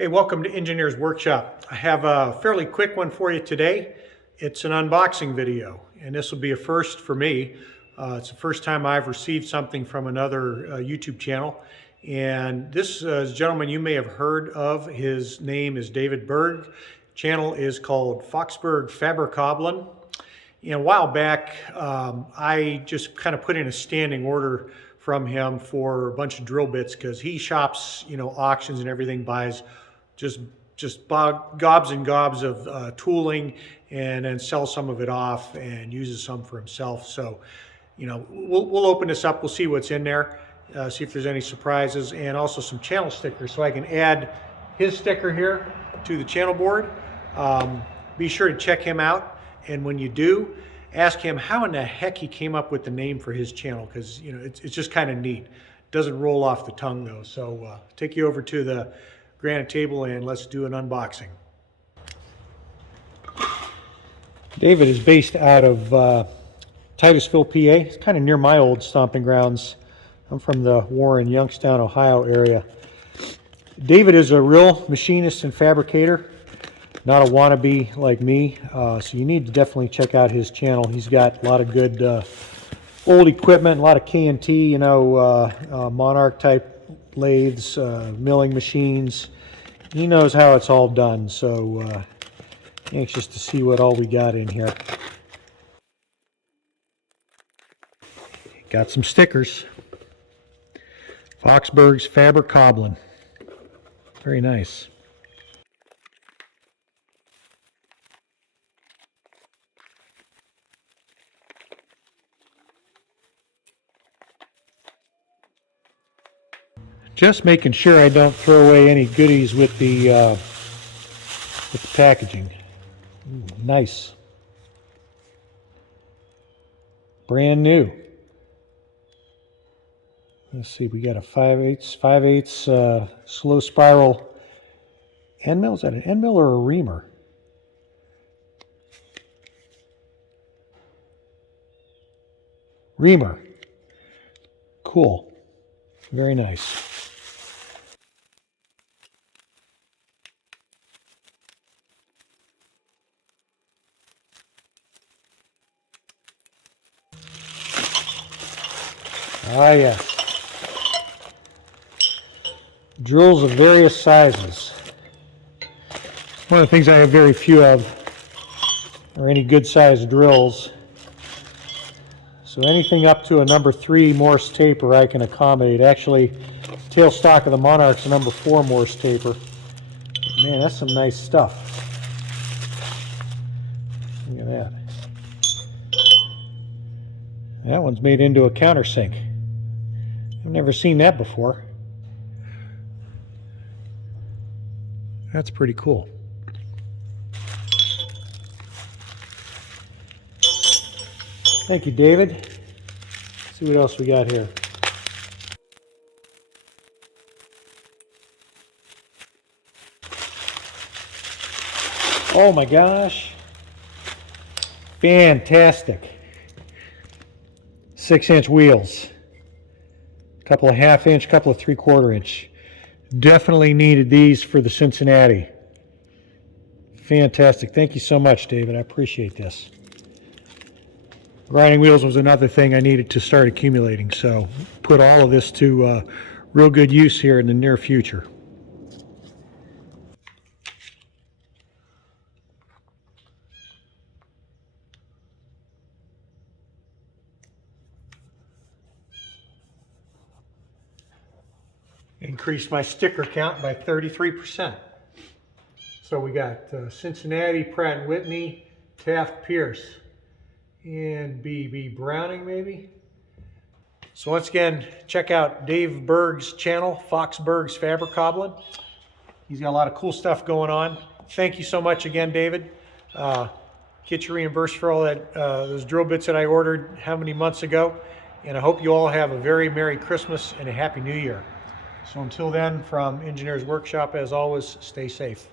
Hey, welcome to Engineers Workshop. I have a fairly quick one for you today. It's an unboxing video, and this will be a first for me. It's the first time I've received something from another YouTube channel. And this gentleman you may have heard of. His name is David Berg. Channel is called Foxberg Fabrikkabelen. And a while back, I just kind of put in a standing order from him for a bunch of drill bits because he shops, auctions and everything, buys just gobs and gobs of tooling, and then sells some of it off and uses some for himself. So, we'll open this up. We'll see what's in there, see if there's any surprises, and also some channel stickers so I can add his sticker here to the channel board. Be sure to check him out, and when you do, ask him how in the heck he came up with the name for his channel, because it's just kind of neat. Doesn't roll off the tongue though. So take you over to the granite table and let's do an unboxing. David is based out of Titusville, PA. It's kind of near my old stomping grounds. I'm from the Warren, Youngstown, Ohio area. David is a real machinist and fabricator, not a wannabe like me. So you need to definitely check out his channel. He's got a lot of good old equipment, a lot of K&T, Monarch type lathes, milling machines. He knows how it's all done, so anxious to see what all we got in here. Got some stickers. Foxberg's Fabrikkabelen. Very nice. Just making sure I don't throw away any goodies with the packaging. Ooh, nice. Brand new. Let's see, we got a 5/8 slow spiral end mill. Is that an end mill or a reamer? Reamer. Cool. Very nice. Ah, yes. Drills of various sizes. One of the things I have very few of are any good sized drills. So anything up to a number 3 Morse taper I can accommodate. Actually, tail stock of the Monarch's a number 4 Morse taper. Man, that's some nice stuff. Look at that. That one's made into a countersink. I've never seen that before. That's pretty cool. Thank you, David. Let's see what else we got here. Oh my gosh. Fantastic. 6-inch wheels. Couple of 1/2 inch, couple of 3/4 inch. Definitely needed these for the Cincinnati. Fantastic. Thank you so much, David. I appreciate this. Grinding wheels was another thing I needed to start accumulating, so put all of this to real good use here in the near future. Increased my sticker count by 33%. So we got Cincinnati, Pratt & Whitney, Taft Pierce, and B.B. Browning maybe. So once again, check out Dave Berg's channel, Foxberg's Fabrikkabelen. He's got a lot of cool stuff going on. Thank you so much again, David. Get you reimbursed for all that those drill bits that I ordered how many months ago. And I hope you all have a very Merry Christmas and a Happy New Year. So until then, from Engineers Workshop, as always, stay safe.